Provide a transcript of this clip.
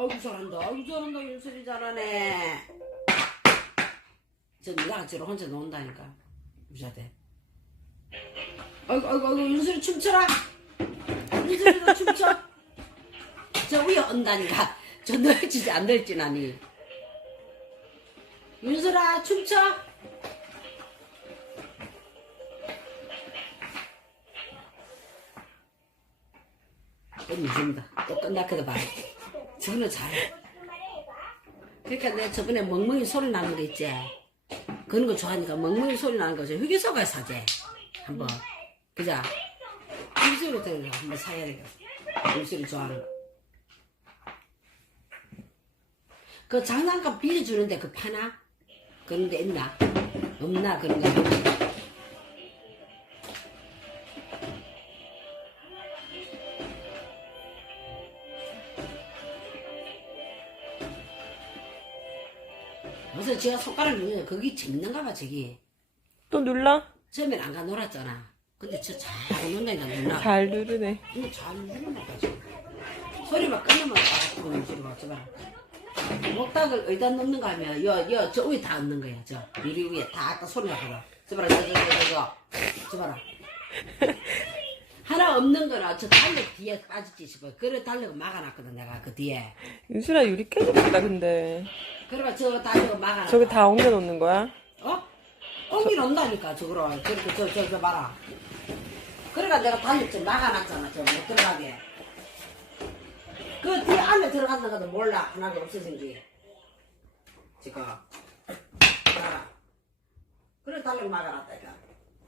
아이고 잘한다 아이고 잘한다 윤슬이 잘하네. 저 니가 저로 혼자 논다니까. 부자대 아이고 아이고 아이고 윤슬이 춤춰라. 윤슬이도 춤춰. 저 위에 온다니까. 저 넓지지 안 넓지나니. 윤슬아 춤춰. 또 늦습니다. 또 끝났거든 봐. 저는 잘해. 그러니까 내가 저번에 멍멍이 소리 나는 거 있지. 그런 거 좋아하니까 멍멍이 소리 나는 거저 휴게소가 사재. 한번. 그자? 휴게소로 들어가 한번 사야 되겠어. 휴게소를 좋아하는 거. 그 장난감 빌려주는데 그 파나? 그런 데 있나? 없나 그런 거? 그래서 제가 손가락 누르면 거기 재밌는가 봐 저기. 또 눌러? 처음엔 안가 놀았잖아. 근데 저잘 논다니까 누나. 잘 누르네. 이거 잘 누르는 거지 소리만 끊으면 아 그런 소리 맞지 마라 목닥을 어디다 놓는 거 하면 여여저 위에 다 얹는 거야 저. 유리 위에 다 아까 소리 나거든 저 봐라 저저 저 저 저. 봐라. 하나 없는 거라 저 달력 뒤에 빠지지 싶어 그래 달력 막아놨거든 내가 그 뒤에. 윤수라 유리 깨졌다 근데. 그래가 저 달력 막아놨 저기 다 옮겨 놓는 거야? 어? 옮기 놓는다니까 저거로 저렇게 저 저 저 봐라. 그래가 내가 좀 막아놨잖아 저 못 들어가게. 그 뒤에 안에 들어갔는 것도 몰라. 하나도 없어진 게. 지금 그래 달력 막아놨다니까